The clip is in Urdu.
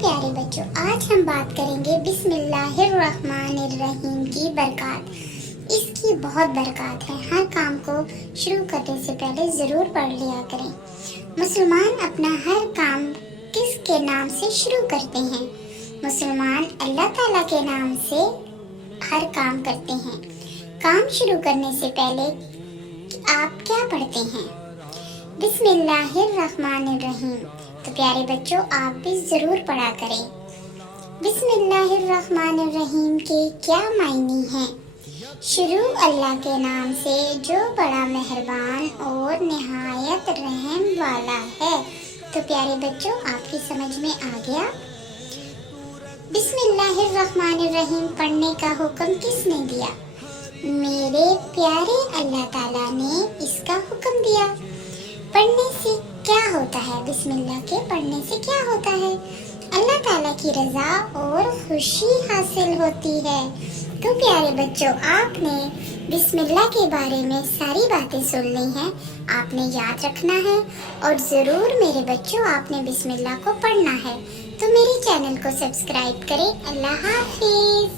پیارے بچوں، آج ہم بات کریں گے بسم اللہ الرحمن الرحیم کی برکات۔ اس کی بہت برکات ہے۔ ہر کام کو شروع کرنے سے پہلے ضرور پڑھ لیا کریں۔ مسلمان اپنا ہر کام کس کے نام سے شروع کرتے ہیں؟ مسلمان اللہ تعالیٰ کے نام سے ہر کام کرتے ہیں۔ کام شروع کرنے سے پہلے آپ کیا پڑھتے ہیں؟ بسم اللہ الرحمن الرحیم۔ تو پیارے بچوں، آپ بھی ضرور پڑھا کریں۔ بسم اللہ الرحمن الرحیم کے کیا معنی ہیں؟ شروع اللہ کے نام سے جو بڑا مہربان اور نہایت رحم والا ہے۔ تو پیارے بچوں، آپ کی سمجھ میں آ گیا؟ بسم اللہ الرحمن الرحیم پڑھنے کا حکم کس نے دیا؟ میرے پیارے اللہ تعالیٰ نے اس کا حکم دیا۔ پڑھنے سے کیا ہوتا ہے؟ بسم اللہ کے پڑھنے سے کیا ہوتا ہے؟ اللہ تعالیٰ کی رضا اور خوشی حاصل ہوتی ہے۔ تو پیارے بچوں، آپ نے بسم اللہ کے بارے میں ساری باتیں سن لی ہیں۔ آپ نے یاد رکھنا ہے اور ضرور میرے بچوں آپ نے بسم اللہ کو پڑھنا ہے۔ تو میرے چینل کو سبسکرائب کریں۔ اللہ حافظ۔